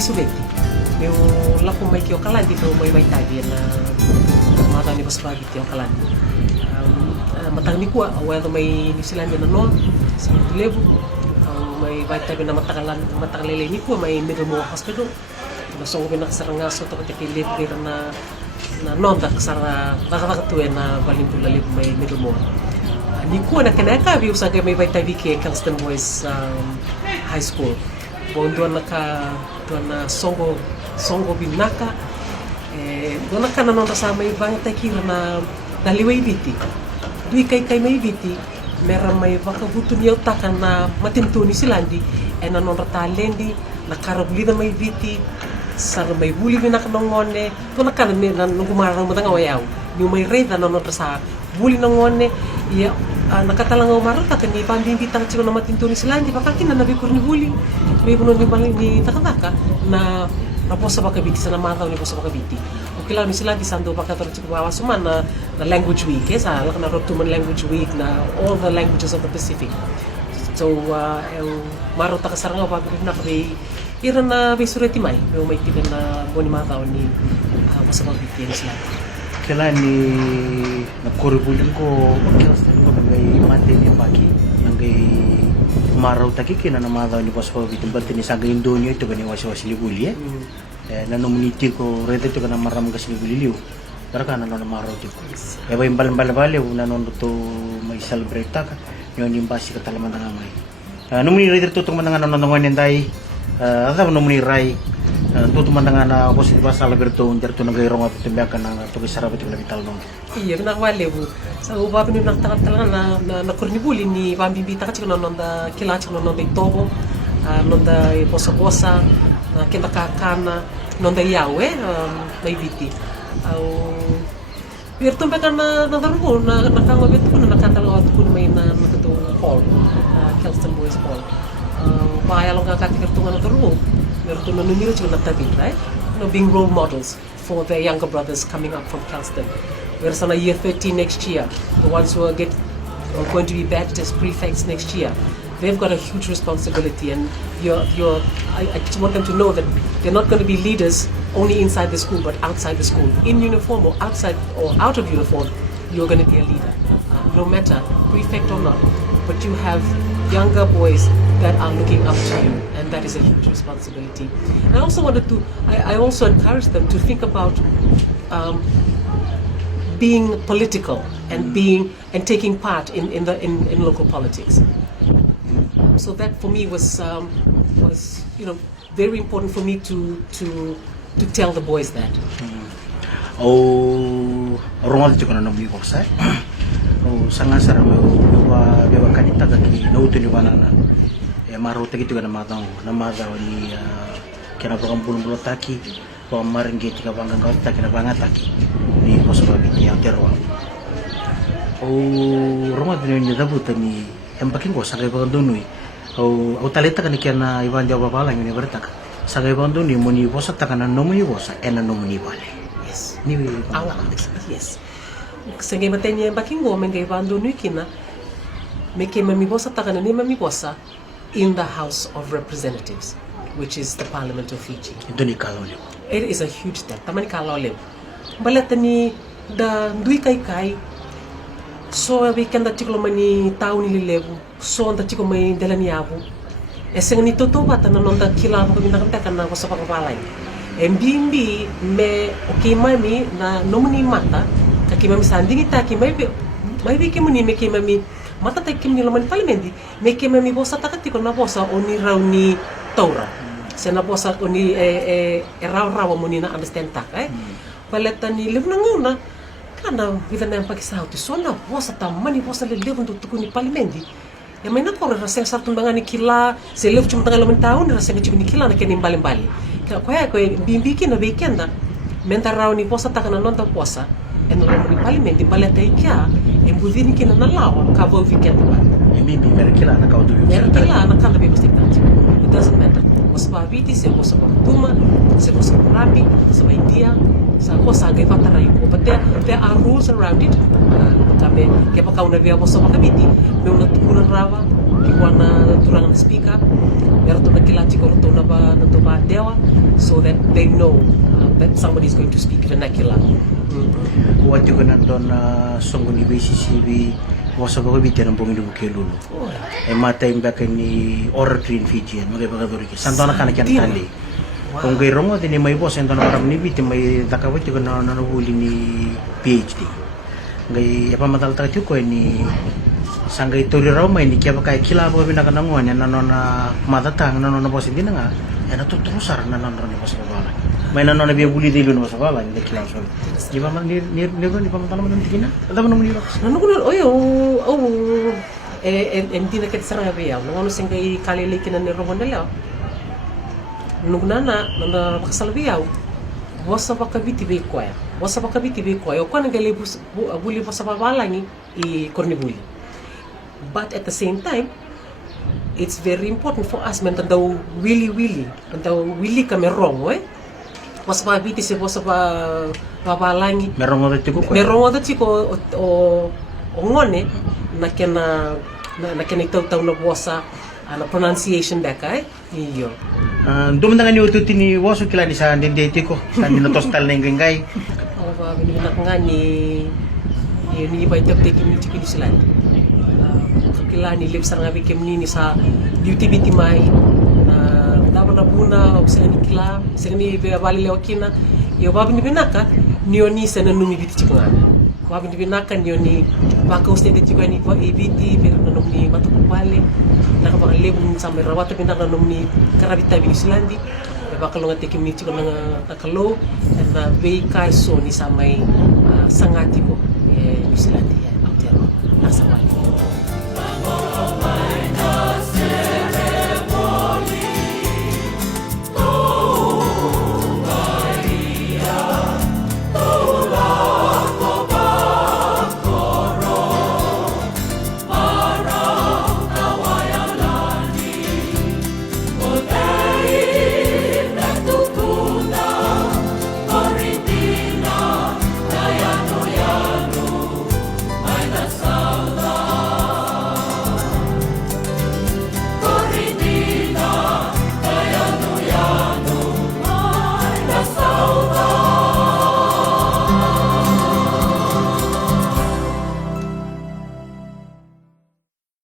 subeti. Meu lapo mai kio kalandi meu mai vai tabi na mata ni bas bagi kio kalandi. Matang ni kuwa awal mai New Zealand na non sa lebu may vai tabi na matakalele ni kuwa may Middlemore Hospital. Masong pinakasaranga so to kati lebu na non da kasara nakakatuwe na balimbula lebu may Middlemore. Ni kuwa na kanaka bi usang may vai tabi ke Kelston Boys High School. Bondo na songo binaka dona kana non sa may bang takira na daliway biti dui kai may biti mera may baka butu niyo takan na matinto ni silandi na non talendi na karabuli na may biti sa may buli binaka nongone dona kana ni na gumarang matanga wayaw ni may reda na non sa buli nongone ya nakatalangaw marata kan ni pambimbitang chiko na matinto ni silandi baka kina na bikur ni buli may buno ni bali ni takataka na naposa baka biti sa namataw ni posa baka biti ukila ni silandi sando baka toro chiko bawa suman na language week sa lak na rotuman language week na all the languages of the Pacific so maro takasarangaw bago na kay ira na bisureti mai may tigan na boni mataw ni posa baka biti ni silandi kela ni nakuribulin ko kilastan ko nangay mati ni baki nangay maraw taki kina na madaw ni bos ko bitin bante ni saga indonyo ito gani wasi liguli na nomuniti ko rete to kana maram gas liguli liu para kana na maraw tiko ba imbalan-balabale na non to may celebrate ta yon yung basi ka talaman na may nomuni rete to tong mananga nonongon nday asa nomuni rai tutuman na ako si Basa Alberto derto nagayrong at tumbiyakan na tuloy sarap ito labital nung iya nakwale bu sa ubab ni naktakatala na kornibuli ni pambibita ka chiko nonda kila chiko nonda itobo nonda posa na kinakakana nonda yawe may biti au virtum ka na darugo na nakangabit ko na nakatalaw ko may na nakato hall Kelston Boys Hall payalong ka katikirtungan na darugo meron na nunyo chiko natabi right being role models for their younger brothers coming up from Kelston. We're on a year 13 next year. The ones who are going to be badged as prefects next year. They've got a huge responsibility, and I just want them to know that they're not going to be leaders only inside the school, but outside the school. In uniform or outside or out of uniform, you're going to be a leader, no matter prefect or not. But you have younger boys that are looking up to you, and that is a huge responsibility. And I also wanted to, I also encourage them to think about being political and taking part in local politics. So that for me was very important for me to tell the boys that. Oh, orang itu kan nabi kuasa. Oh, sangat seram. Bewa kanita kaki nautu ni banana. Maro tagi tu kan nama tahu ni kena program bulu taki, pemarin gitu kan bangga kau tak kena banget taki. Ni kosong lagi yang terwang. Oh, rumah tu ni dah buat ni yang paling kau sagai bagan dunui. Oh, talenta kan kena iban jawab apa lagi ni bertak. Sagai bagan dunui muni bosa tak kena nomuni bosa, nomuni balik. Yes. Ni awak yes. Sengai matanya yang paling kau mengai bagan dunui kina. Meke mami bosa tak kena ni mami bosa. In the House of Representatives, which is the Parliament of Fiji. Itu ni kalau ni. It is a huge step. Tamani kalau lem. Balatani da dui kai. So we can da chiklo mani tau ni lebu. So da chiklo mani delani abu. Eseng ni toto bata na nonda kila ko minta kanta kana ko sa pakapalay. Mbimbi me okimami na nomuni mata kakimami sanding ita kimai be kimuni me kimami mata tay kim nila man parliamenti me kemami bosa takati ko na bosa oni rauni taura se na bosa oni raw mo ni na understand tak paleta ni live na nguna kana vida na pakisao ti so na bosa ta mani bosa le live ndu tukuni parliamenti ya may nakore raseng sa tumbanga ni kila se live chum tangalo man taon raseng chum ni kila na kenim balimbali kaya ko bimbiki na weekenda menta raw ni bosa takana nonta bosa en lo ni parliamenti paleta ikia embudini kina na lawa ka vo weekend ba Mimi merkila na kau tu. Merkila na kala be mesti tanti. It doesn't matter. Mas paviti se mas portuma, se mas rapi, se vai dia, sa ko sa ge fatara ko. But there are rules around it. Kame ke pa kauna via bosa makabiti, me una tukuna rawa, kiwana turang na speaker pero to nakilachi ko to na ba nanto ba dewa so that they know that somebody is going to speak vernacular. What you can don songo ni BCCB was about bitin ang bungin mo kelulu. E mata imba ni oratory in Fiji mga bagadori ki santona kana kyan tali. Kung kay rongo din may boss ento na maram ni bitin may takawit ko na nanahuli ni PhD. Ngay apa matal ta ko ni sanggay turi raw may ni kaya kay kilabo binakananguan yan na matatang na boss hindi na nga yan natutusar na ni boss ko bala. May nanon na biyabuli dilo na boss bala hindi kilabo so. Di ba man ni pa man tanong ng tigina. Alam mo naman nilo. Nanu ko oyo hindi na ket sarang abiyaw nang ano singay kalilikin na ni Roman dalaw. Nugnana na makasalabiyaw. Wasa pakabiti be kwaya. Wasa pakabiti be kwaya. O kwa nagale buli wasa babalangi I kornibuli. But at the same time, it's very important for us men tandaw willy kami wrong, eh? Wasa pakabiti si wasa babalangi. Merong odo tiko ko. Merong odo tiko o ngone na kena itaw na wasa na pronunciation beka, eh? Iyo. Dumandangan ni ututi ni waso kila ni sa dendete ko sa ninotostal na ingay. Ako ba bininak nga ni ba itap tekim ni chiki sila. Kakila ni lips nga bikim ni sa duty bitimay na dapat na buna o sa ni kila sa ni bali lewakina yo ba binaka niyo ni sa nanumi biti chiki nga. Ba binaka niyo ni baka usted chiki ni ba ibiti pero nanumi matukupale. Nakapakalibu sa may rawat na pinakanom ni karabita Binisilandi. Bakal nga tekim ni chiko nga takalo na bay kaiso ni sa may sangati ko Binisilandi. Nasa wali.